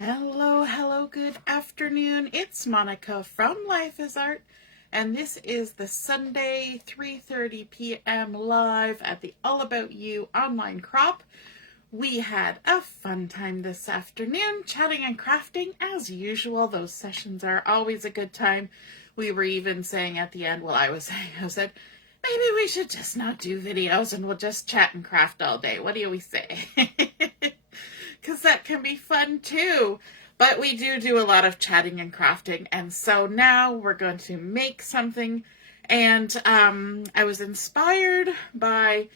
Hello, hello, good afternoon. It's Monica from Life is Art, and this is the Sunday 3:30 p.m. live at the All About You online crop. We had a fun time this afternoon, chatting and crafting as usual. Those sessions are always a good time. We were even saying at the end, well, I said, maybe we should just not do videos and we'll just chat and craft all day. What do we say? Because that can be fun too. But we do a lot of chatting and crafting, and so now we're going to make something. And I was inspired by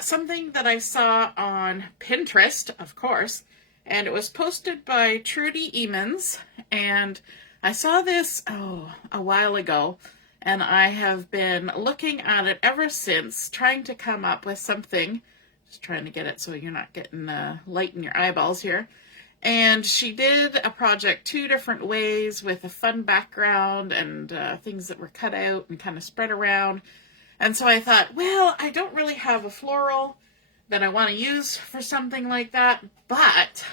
something that I saw on Pinterest, of course, and it was posted by Trudy Emons, and I saw this a while ago, and I have been looking at it ever since, trying to come up with something. Just trying to get it so you're not getting light in your eyeballs here. And she did a project 2 different ways with a fun background and things that were cut out and kind of spread around. And so I thought, well, I don't really have a floral that I want to use for something like that. But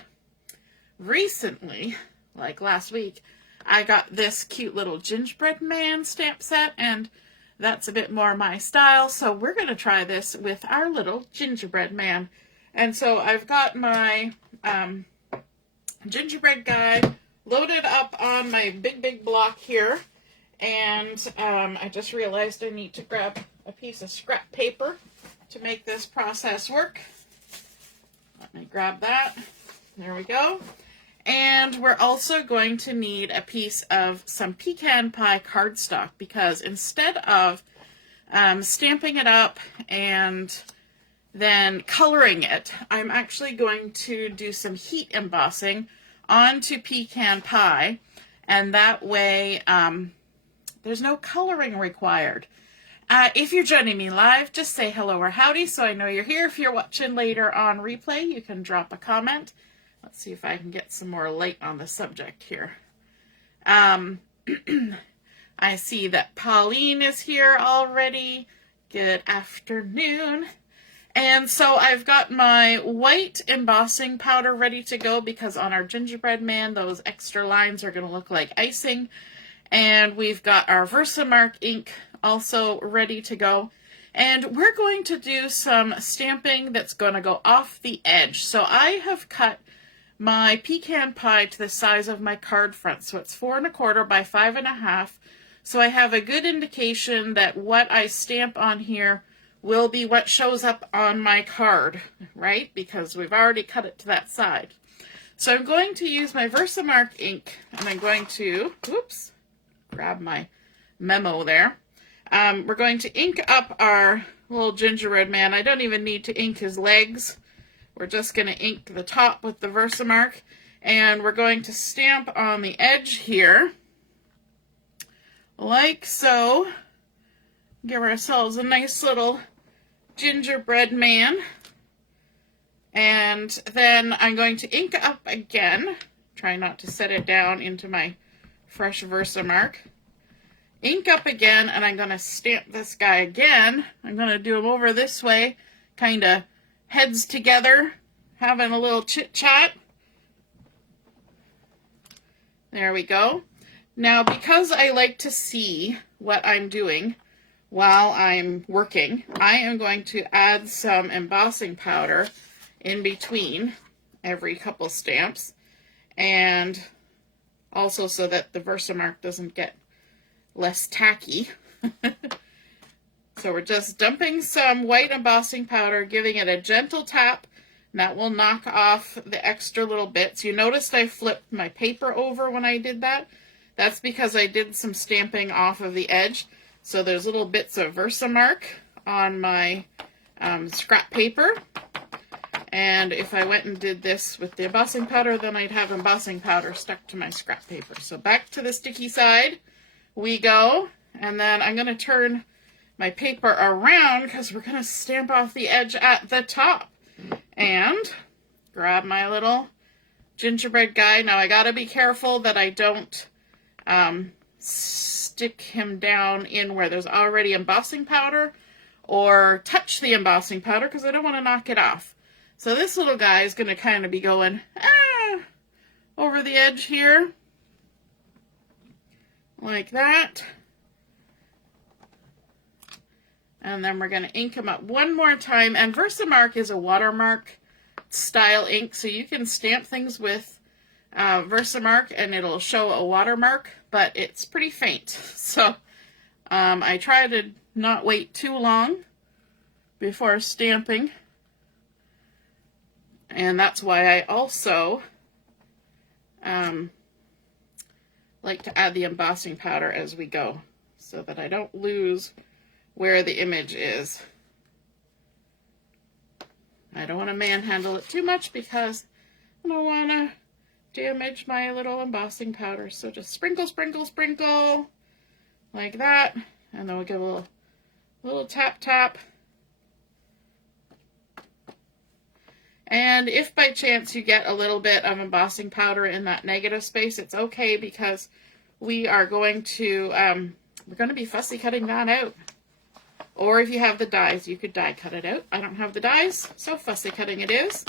recently, like last week, I got this cute little Gingerbread Man stamp set, and that's a bit more my style, so we're going to try this with our little Gingerbread Man. And so I've got my gingerbread guy loaded up on my big block here, and I just realized I need to grab a piece of scrap paper to make this process work. Let me grab that. There we go. And we're also going to need a piece of some Pecan Pie cardstock, because instead of stamping it up and then coloring it, I'm actually going to do some heat embossing onto Pecan Pie, and that way there's no coloring required. If you're joining me live, just say hello or howdy so I know you're here. If you're watching later on replay, you can drop a comment. Let's see if I can get some more light on the subject here. I see that Pauline is here already. Good afternoon. And so I've got my white embossing powder ready to go, because on our Gingerbread Man, those extra lines are going to look like icing. And we've got our Versamark ink also ready to go. And we're going to do some stamping that's going to go off the edge. So I have cut my Pecan Pie to the size of my card front. So it's 4 1/4 by 5 1/2. So I have a good indication that what I stamp on here will be what shows up on my card, right? Because we've already cut it to that side. So I'm going to use my Versamark ink, and I'm going to, oops, grab my memo there. We're going to ink up our little Gingerbread Man. I don't even need to ink his legs. We're just going to ink the top with the Versamark, and we're going to stamp on the edge here, like so. Give ourselves a nice little Gingerbread Man. And then I'm going to ink up again. Try not to set it down into my fresh Versamark. Ink up again, and I'm going to stamp this guy again. I'm going to do him over this way, kind of heads together, having a little chit-chat. There we go. Now, because I like to see what I'm doing while I'm working, I am going to add some embossing powder in between every couple stamps, and also so that the Versamark doesn't get less tacky. So we're just dumping some white embossing powder, giving it a gentle tap, and that will knock off the extra little bits. You noticed I flipped my paper over when I did that. That's because I did some stamping off of the edge. So there's little bits of Versamark on my scrap paper. And if I went and did this with the embossing powder, then I'd have embossing powder stuck to my scrap paper. So back to the sticky side we go. And then I'm going to turn my paper around, because we're going to stamp off the edge at the top. And grab my little gingerbread guy. Now I got to be careful that I don't stick him down in where there's already embossing powder, or touch the embossing powder, because I don't want to knock it off. So this little guy is going to kind of be going over the edge here, like that. And then we're going to ink them up one more time. And Versamark is a watermark style ink, so you can stamp things with Versamark and it'll show a watermark, but it's pretty faint. So I try to not wait too long before stamping. And that's why I also like to add the embossing powder as we go, so that I don't lose where the image is. I don't want to manhandle it too much because I don't want to damage my little embossing powder. So just sprinkle, sprinkle, sprinkle, like that. And then we'll give a little tap, tap. And if by chance you get a little bit of embossing powder in that negative space, it's okay, because we are going to, we're going to be fussy cutting that out. Or if you have the dies, you could die cut it out. I don't have the dies, so fussy cutting it is.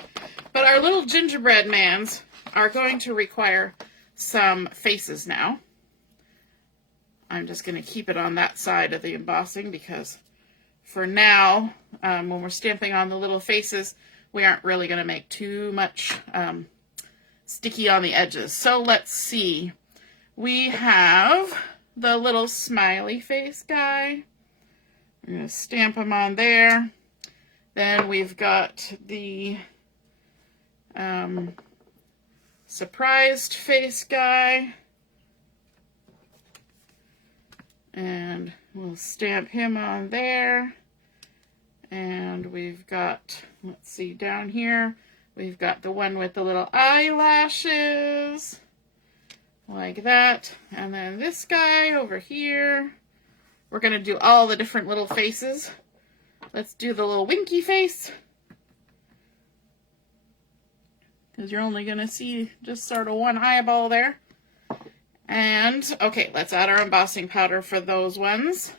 But our little gingerbread mans are going to require some faces now. I'm just going to keep it on that side of the embossing because for now, when we're stamping on the little faces, we aren't really going to make too much sticky on the edges. So let's see. We have the little smiley face guy. I'm going to stamp him on there. Then we've got the surprised face guy. And we'll stamp him on there. And we've got, let's see, down here, we've got the one with the little eyelashes, like that. And then this guy over here. We're going to do all the different little faces. Let's do the little winky face, because you're only going to see just sort of one eyeball there. And, okay, let's add our embossing powder for those ones.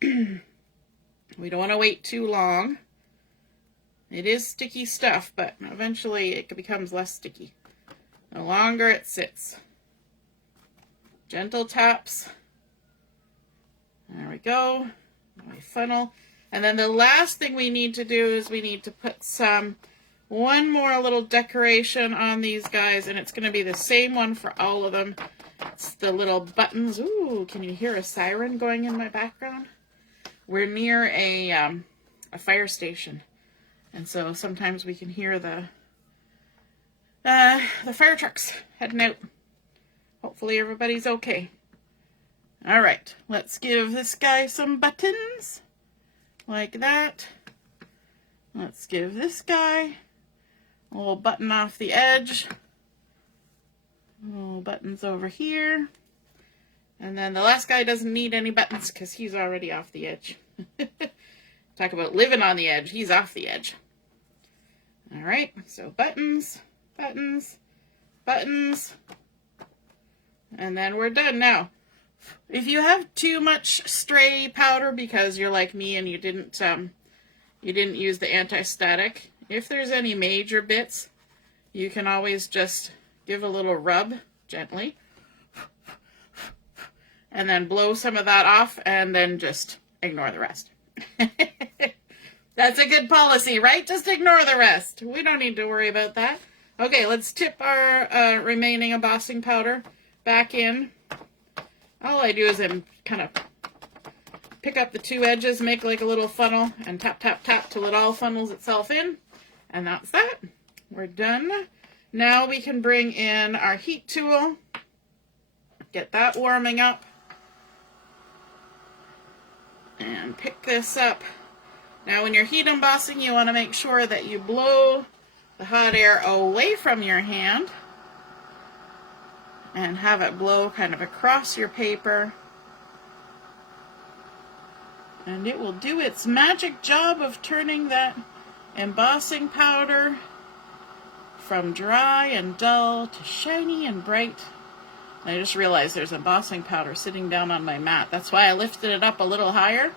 We don't want to wait too long. It is sticky stuff, but eventually it becomes less sticky the longer it sits. Gentle taps. There we go. My funnel. And then the last thing we need to do is we need to put one more little decoration on these guys, and it's going to be the same one for all of them. It's the little buttons. Ooh, can you hear a siren going in my background? We're near a fire station, and so sometimes we can hear the fire trucks heading out. Hopefully everybody's okay. All right, let's give this guy some buttons, like that. Let's give this guy a little button off the edge. Little buttons over here. And then the last guy doesn't need any buttons because he's already off the edge. Talk about living on the edge. He's off the edge. All right, so buttons, buttons, buttons. And then we're done. Now, if you have too much stray powder because you're like me and you didn't use the anti-static, if there's any major bits, you can always just give a little rub gently and then blow some of that off and then just ignore the rest. That's a good policy, right? Just ignore the rest. We don't need to worry about that. Okay, let's tip our remaining embossing powder back in. All I do is kind of pick up the two edges, make like a little funnel, and tap, tap, tap till it all funnels itself in. And that's that. We're done. Now we can bring in our heat tool, get that warming up, and pick this up. Now when you're heat embossing, you want to make sure that you blow the hot air away from your hand and have it blow kind of across your paper. And it will do its magic job of turning that embossing powder from dry and dull to shiny and bright. I just realized there's embossing powder sitting down on my mat. That's why I lifted it up a little higher,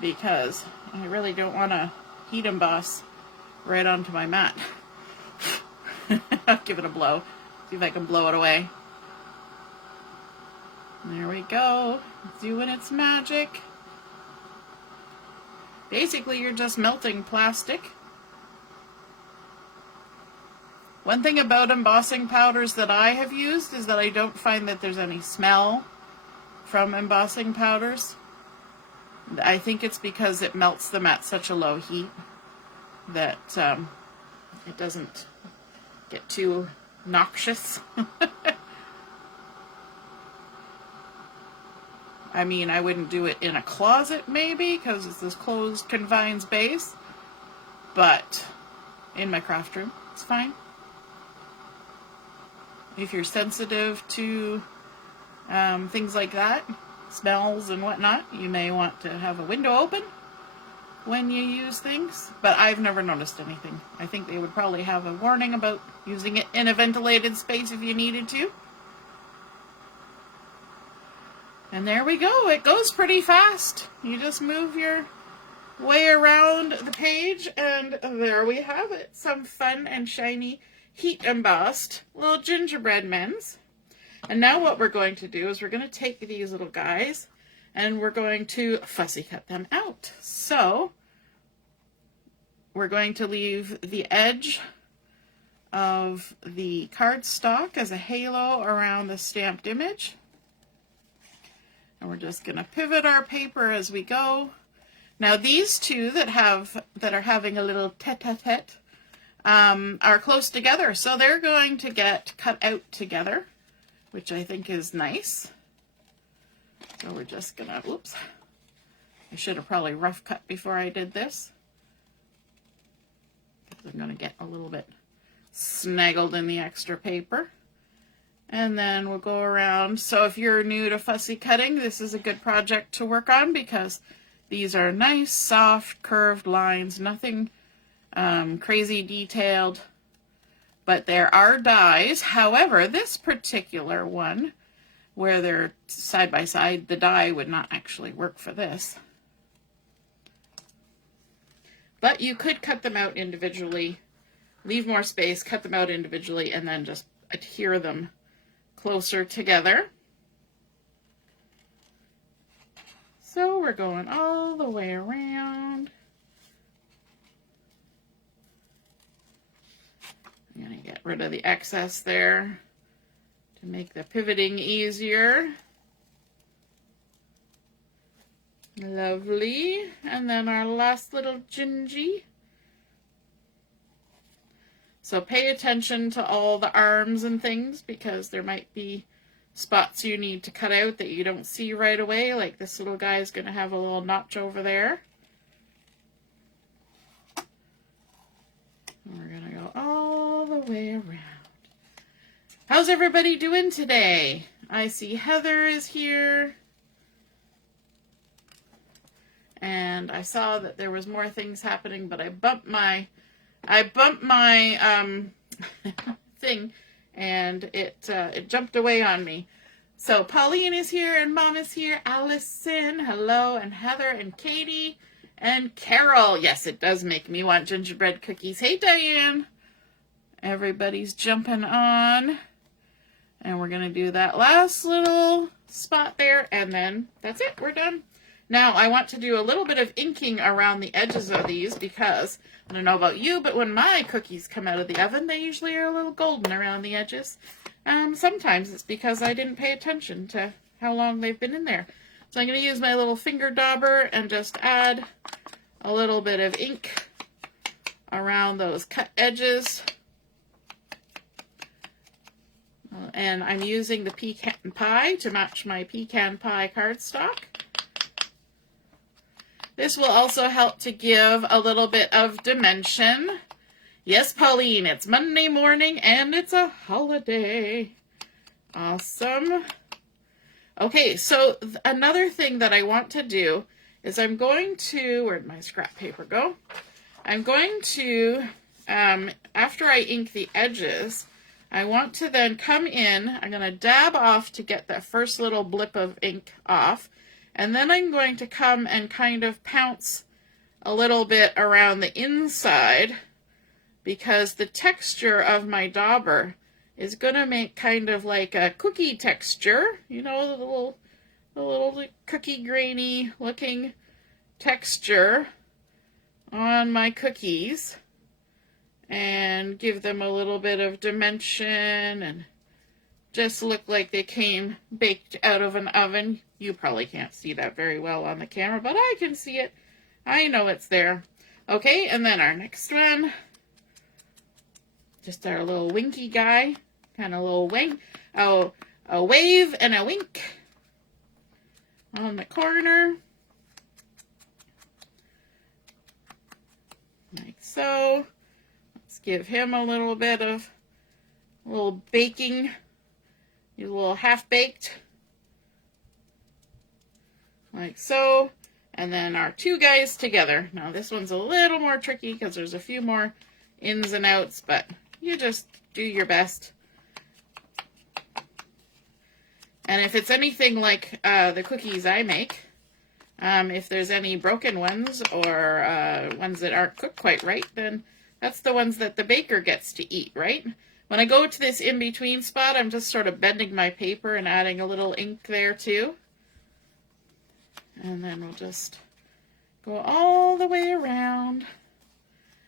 because I really don't want to heat emboss right onto my mat. I'll give it a blow. See if I can blow it away. There we go. It's doing its magic. Basically, you're just melting plastic. One thing about embossing powders that I have used is that I don't find that there's any smell from embossing powders. I think it's because it melts them at such a low heat that it doesn't get too noxious. I mean, I wouldn't do it in a closet maybe because it's this closed, confined space, but in my craft room, it's fine. If you're sensitive to things like that, smells and whatnot, you may want to have a window open when you use things, but I've never noticed anything. I think they would probably have a warning about using it in a ventilated space if you needed to. And there we go. It goes pretty fast. You just move your way around the page, and there we have it. Some fun and shiny heat embossed little gingerbread men's. And now what we're going to do is we're going to take these little guys and we're going to fussy cut them out. So we're going to leave the edge of the cardstock as a halo around the stamped image. And we're just going to pivot our paper as we go. Now these two that are having a little tete-a-tete are close together, so they're going to get cut out together, which I think is nice. So we're just gonna, oops, I should have probably rough cut before I did this. I'm gonna get a little bit snaggled in the extra paper. And then we'll go around. So if you're new to fussy cutting, this is a good project to work on because these are nice, soft, curved lines, nothing crazy detailed, but there are dies. However, this particular one, where they're side by side, the die would not actually work for this. But you could cut them out individually, leave more space, cut them out individually, and then just adhere them closer together. So we're going all the way around. I'm going to get rid of the excess there to make the pivoting easier. Lovely. And then our last little gingy. So pay attention to all the arms and things because there might be spots you need to cut out that you don't see right away. Like this little guy is going to have a little notch over there. And we're going to go all the way around. How's everybody doing today? I see Heather is here. And I saw that there was more things happening, but I bumped my thing and it jumped away on me. So Pauline is here and Mom is here. Allison, hello, and Heather and Katie and Carol. Yes, it does make me want gingerbread cookies. Hey, Diane. Everybody's jumping on. And we're going to do that last little spot there, and then that's it. We're done. Now, I want to do a little bit of inking around the edges of these because, I don't know about you, but when my cookies come out of the oven, they usually are a little golden around the edges. Sometimes it's because I didn't pay attention to how long they've been in there. So I'm going to use my little finger dauber and just add a little bit of ink around those cut edges. And I'm using the Pecan Pie to match my Pecan Pie cardstock. This will also help to give a little bit of dimension. Yes, Pauline, it's Monday morning and it's a holiday. Awesome. Okay, so another thing that I want to do is I'm going to, where'd my scrap paper go? I'm going to, after I ink the edges, I want to then come in, I'm going to dab off to get that first little blip of ink off, and then I'm going to come and kind of pounce a little bit around the inside because the texture of my dauber is going to make kind of like a cookie texture, you know, the little cookie grainy looking texture on my cookies, and give them a little bit of dimension and just look like they came baked out of an oven. You probably can't see that very well on the camera, but I can see it. I know it's there. Okay, and then our next one, just our little winky guy, kind of little wing, oh, a wave and a wink on the corner, like so. Let's give him a little bit of a little baking, a little half-baked, like so. And then our two guys together. Now this one's a little more tricky because there's a few more ins and outs, but you just do your best. And if it's anything like the cookies I make, if there's any broken ones or ones that aren't cooked quite right, then that's the ones that the baker gets to eat, right? When I go to this in-between spot, I'm just sort of bending my paper and adding a little ink there too. And then we'll just go all the way around.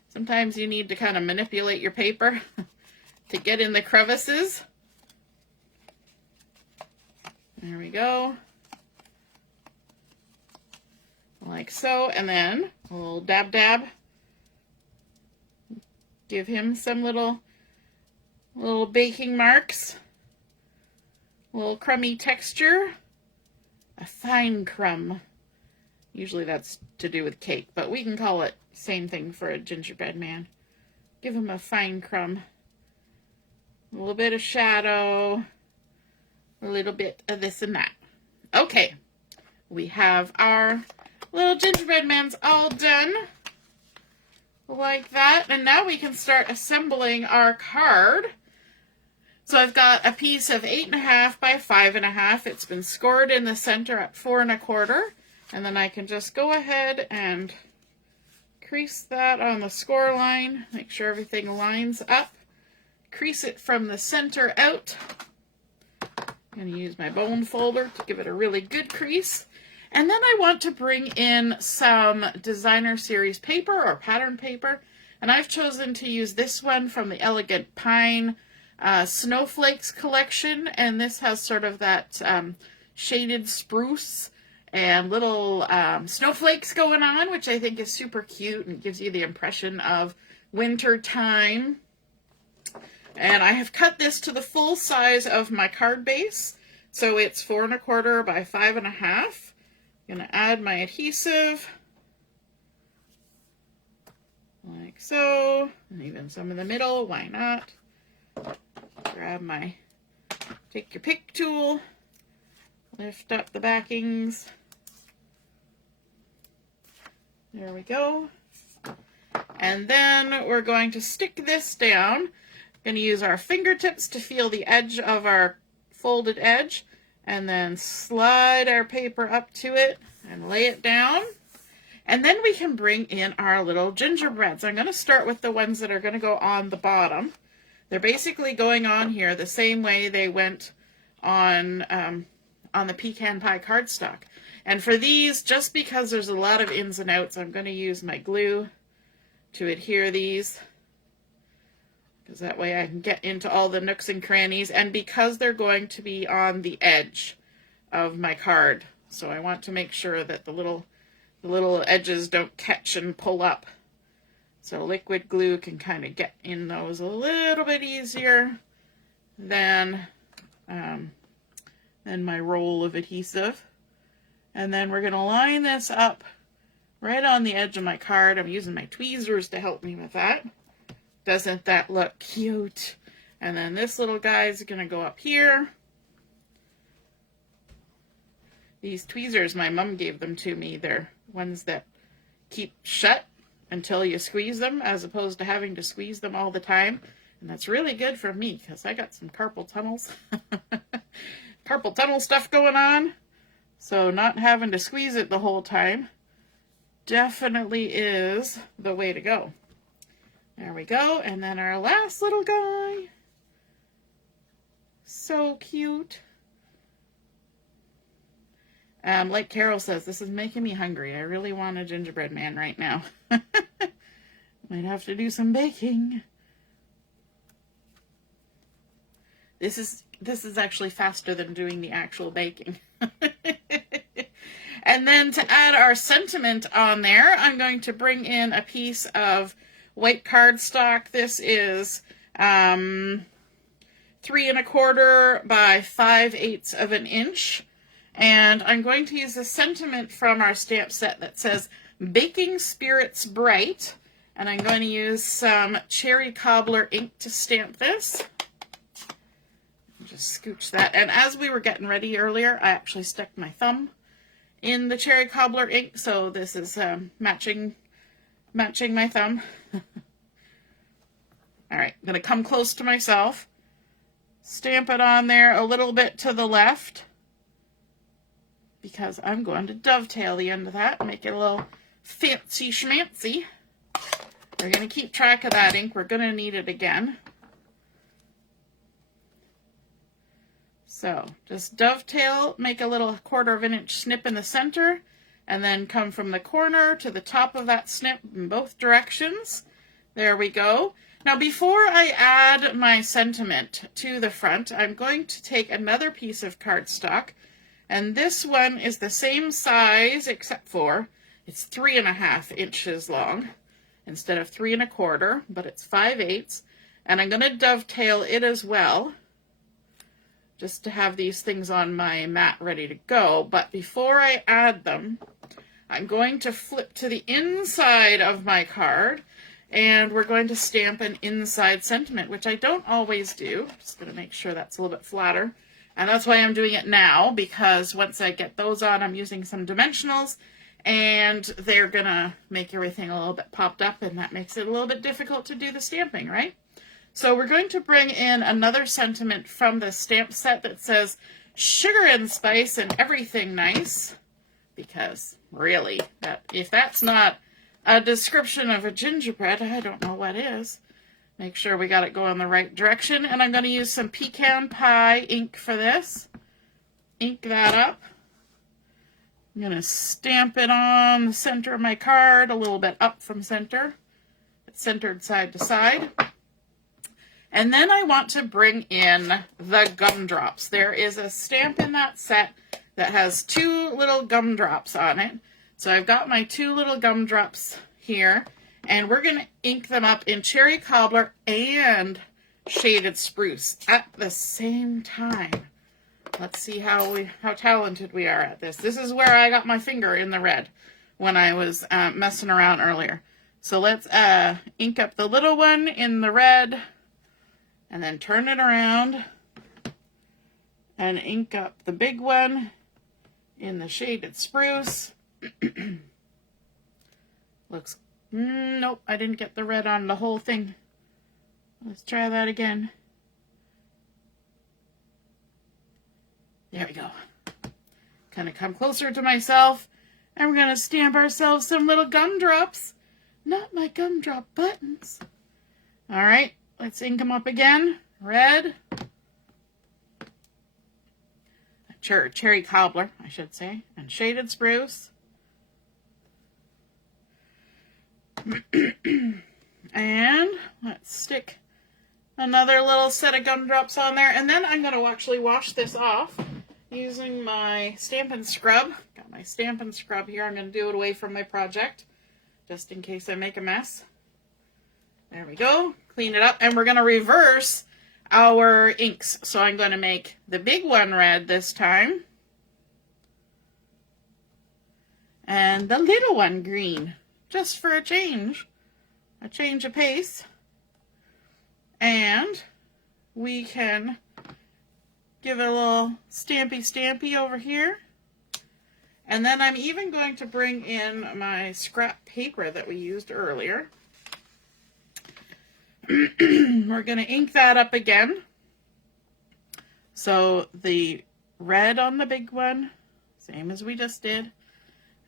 Sometimes you need to kind of manipulate your paper to get in the crevices. There we go. Like so. And then a little dab dab. Give him some little baking marks. A little crummy texture. A fine crumb. Usually that's to do with cake, but we can call it same thing for a gingerbread man. Give him a fine crumb. A little bit of shadow. A little bit of this and that. Okay, we have our little gingerbread man's all done. Like that. And now we can start assembling our card. So I've got a piece of 8.5 by 5.5. It's been scored in the center at 4 1/4. And then I can just go ahead and crease that on the score line. Make sure everything lines up. Crease it from the center out. I'm going to use my bone folder to give it a really good crease. And then I want to bring in some designer series paper or pattern paper. And I've chosen to use this one from the Elegant Pine Snowflakes collection, and this has sort of that shaded spruce and little snowflakes going on, which I think is super cute and gives you the impression of winter time. And I have cut this to the full size of my card base, so it's 4 1/4 by 5.5. I'm going to add my adhesive like so, and even some in the middle, why not? Grab my, take your pick tool, lift up the backings. There we go. And then we're going to stick this down. Going to use our fingertips to feel the edge of our folded edge, and then slide our paper up to it and lay it down. And then we can bring in our little gingerbreads. I'm going to start with the ones that are going to go on the bottom. They're basically going on here the same way they went on the Pecan Pie cardstock. And for these, just because there's a lot of ins and outs, I'm going to use my glue to adhere these, because that way I can get into all the nooks and crannies, and because they're going to be on the edge of my card. So I want to make sure that the little edges don't catch and pull up. So liquid glue can kind of get in those a little bit easier than my roll of adhesive. And then we're going to line this up right on the edge of my card. I'm using my tweezers to help me with that. Doesn't that look cute? And then this little guy is going to go up here. These tweezers, my mom gave them to me. They're ones that keep shut until you squeeze them, as opposed to having to squeeze them all the time. And that's really good for me, because I got some carpal tunnels. Carpal tunnel stuff going on. So not having to squeeze it the whole time definitely is the way to go. There we go. And then our last little guy. So cute. Like Carol says, this is making me hungry. I really want a gingerbread man right now. Might have to do some baking. This is actually faster than doing the actual baking. And then to add our sentiment on there, I'm going to bring in a piece of white cardstock. This is 3 1/4 by 5/8 of an inch. And I'm going to use a sentiment from our stamp set that says, Baking Spirits Bright. And I'm going to use some cherry cobbler ink to stamp this. Just scooch that. And as we were getting ready earlier, I actually stuck my thumb in the cherry cobbler ink. So this is matching my thumb. All right, I'm going to come close to myself. Stamp it on there a little bit to the left, because I'm going to dovetail the end of that, make it a little fancy schmancy. We're going to keep track of that ink. We're going to need it again. So just dovetail, make a little 1/4 of an inch snip in the center, and then come from the corner to the top of that snip in both directions. There we go. Now before I add my sentiment to the front, I'm going to take another piece of cardstock. And this one is the same size, except for it's 3 1/2 inches long instead of 3 1/4, but it's 5/8. And I'm going to dovetail it as well, just to have these things on my mat ready to go. But before I add them, I'm going to flip to the inside of my card, and we're going to stamp an inside sentiment, which I don't always do. Just going to make sure that's a little bit flatter. And that's why I'm doing it now, because once I get those on, I'm using some dimensionals, and they're going to make everything a little bit popped up, and that makes it a little bit difficult to do the stamping, right? So we're going to bring in another sentiment from the stamp set that says, Sugar and spice and everything nice, because really, if that's not a description of a gingerbread, I don't know what is. Make sure we got it going the right direction. And I'm going to use some Pecan Pie ink for this. Ink that up. I'm going to stamp it on the center of my card, a little bit up from center. It's centered side to side. And then I want to bring in the gumdrops. There is a stamp in that set that has 2 little gumdrops on it. So I've got my 2 little gumdrops here. And we're going to ink them up in cherry cobbler and shaded spruce at the same time. Let's see how talented we are at this. This is where I got my finger in the red when I was messing around earlier. So let's ink up the little one in the red, and then turn it around and ink up the big one in the shaded spruce. Looks nope, I didn't get the red on the whole thing. Let's try that again. There we go. Kind of come closer to myself, and we're going to stamp ourselves some little gumdrops. Not my gumdrop buttons. All right, let's ink them up again. Red. Cherry cobbler, I should say, and shaded spruce. And let's stick another little set of gumdrops on there. And then I'm going to actually wash this off using my Stampin' Scrub. Got my Stampin' Scrub here. I'm going to do it away from my project, just in case I make a mess. There we go. Clean it up. And we're going to reverse our inks. So I'm going to make the big one red this time, and the little one green, just for a change of pace. And we can give it a little stampy over here. And then I'm even going to bring in my scrap paper that we used earlier. We're going to ink that up again. So the red on the big one, same as we just did,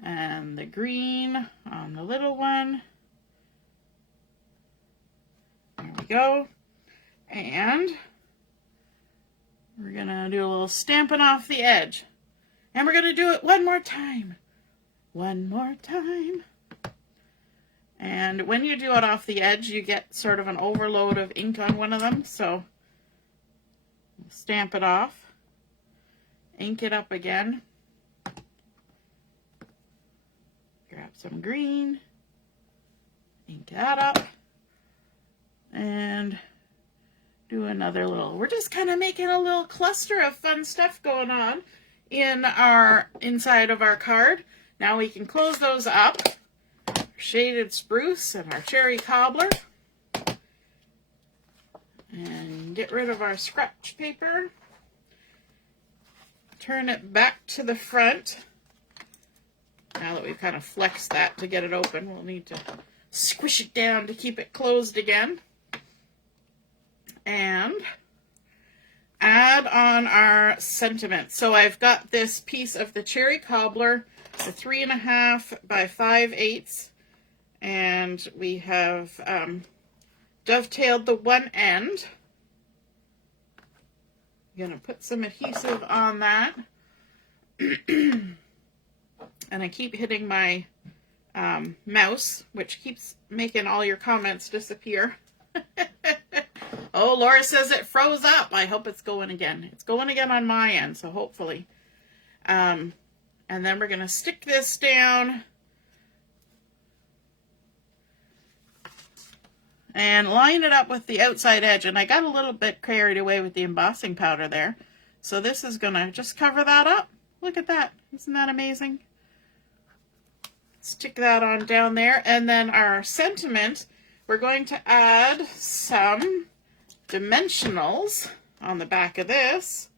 and the green on the little one. go. And we're gonna do a little stamping off the edge. And we're gonna do it one more time. One more time. And when you do it off the edge, you get sort of an overload of ink on one of them. So stamp it off, ink it up again, grab some green, ink that up, and do another little, we're just kind of making a little cluster of fun stuff going on in our inside of our card. Now we can close those up. Shaded spruce and our cherry cobbler, and get rid of our scratch paper, turn it back to the front. Now that we've kind of flexed that to get it open, we'll need to squish it down to keep it closed again, and add on our sentiment. So I've got this piece of the cherry cobbler, the 3.5 by 5/8, and we have dovetailed the one end. I'm going to put some adhesive on that. And I keep hitting my mouse, which keeps making all your comments disappear. Oh, Laura says it froze up. I hope it's going again. It's going again on my end, so hopefully. And then we're going to stick this down and line it up with the outside edge. And I got a little bit carried away with the embossing powder there. So this is going to just cover that up. Look at that. Isn't that amazing? Stick that on down there. And then our sentiment, we're going to add some dimensionals on the back of this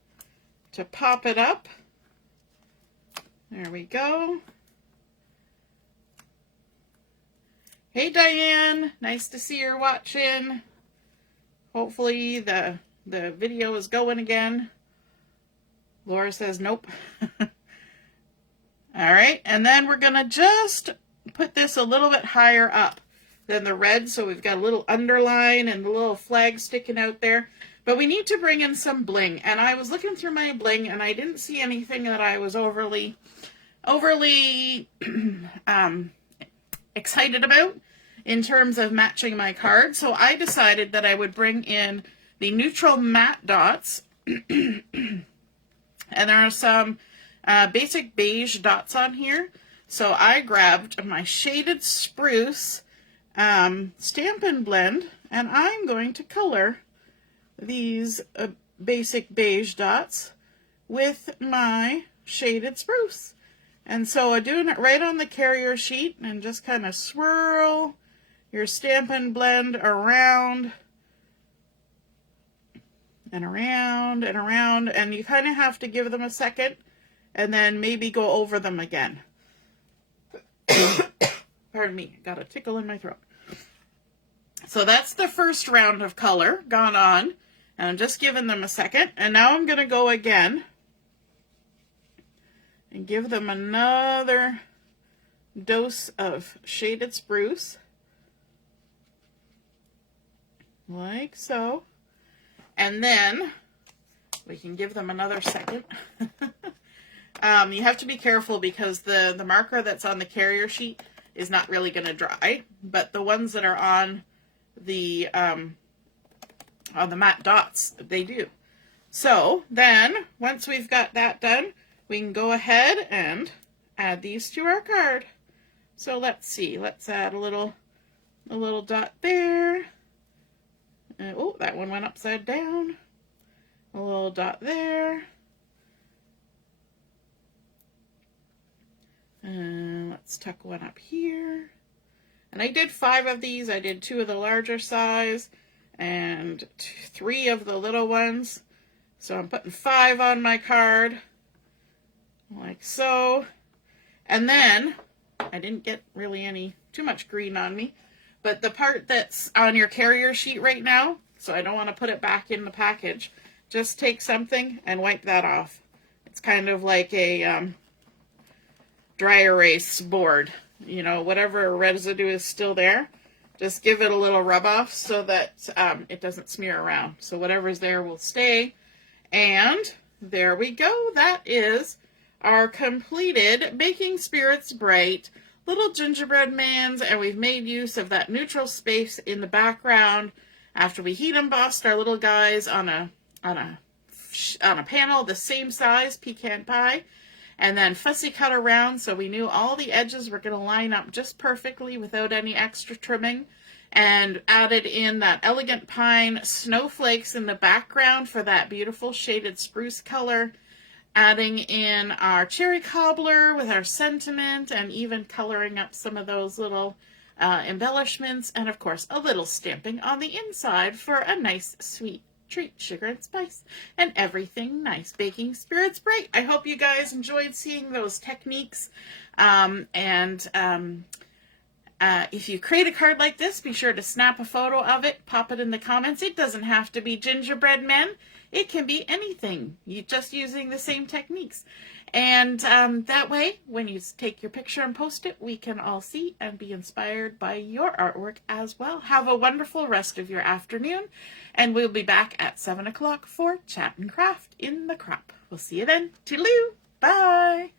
to pop it up. There we go. Hey Diane, nice to see you're watching. Hopefully the video is going again. Laura says nope. All right, and then we're gonna just put this a little bit higher up than the red, so we've got a little underline and the little flag sticking out there. But we need to bring in some bling, and I was looking through my bling and I didn't see anything that I was overly excited about in terms of matching my card. So I decided that I would bring in the neutral matte dots. And there are some basic beige dots on here. So I grabbed my shaded spruce Stampin' Blend, and I'm going to color these basic beige dots with my shaded spruce. And so I'm doing it right on the carrier sheet, and just kind of swirl your Stampin' Blend around and around and around, and you kind of have to give them a second and then maybe go over them again. Pardon me, got a tickle in my throat. So that's the first round of color gone on, and I'm just giving them a second. And now I'm going to go again and give them another dose of shaded spruce, like so. And then we can give them another second. You have to be careful because the marker that's on the carrier sheet is not really going to dry, but the ones that are on the matte dots, they do. So then once we've got that done, we can go ahead and add these to our card. So let's see, let's add a little dot there. Oh, that one went upside down. A little dot there. Let's tuck one up here. And I did 5 of these. I did 2 of the larger size and 3 of the little ones. So I'm putting 5 on my card, like so. And then, I didn't get really too much green on me, but the part that's on your carrier sheet right now, so I don't want to put it back in the package, just take something and wipe that off. It's kind of like a dry erase board. You know, whatever residue is still there, Just give it a little rub off so that it doesn't smear around. So whatever's there will stay. And there we go. That is our completed Baking Spirits Bright little gingerbread mans, and we've made use of that neutral space in the background after we heat embossed our little guys on a panel the same size, Pecan Pie, and then fussy cut around so we knew all the edges were going to line up just perfectly without any extra trimming, and added in that elegant pine snowflakes in the background for that beautiful shaded spruce color, adding in our cherry cobbler with our sentiment, and even coloring up some of those little embellishments, and of course a little stamping on the inside for a nice sweet treat, sugar and spice, and everything nice. Baking Spirits Bright. I hope you guys enjoyed seeing those techniques, if you create a card like this, be sure to snap a photo of it, pop it in the comments. It doesn't have to be Gingerbread Men. It can be anything. You just using the same techniques. And that way, when you take your picture and post it, we can all see and be inspired by your artwork as well. Have a wonderful rest of your afternoon, and we'll be back at 7 o'clock for Chat and Craft in the Crop. We'll see you then. Toodaloo. Bye.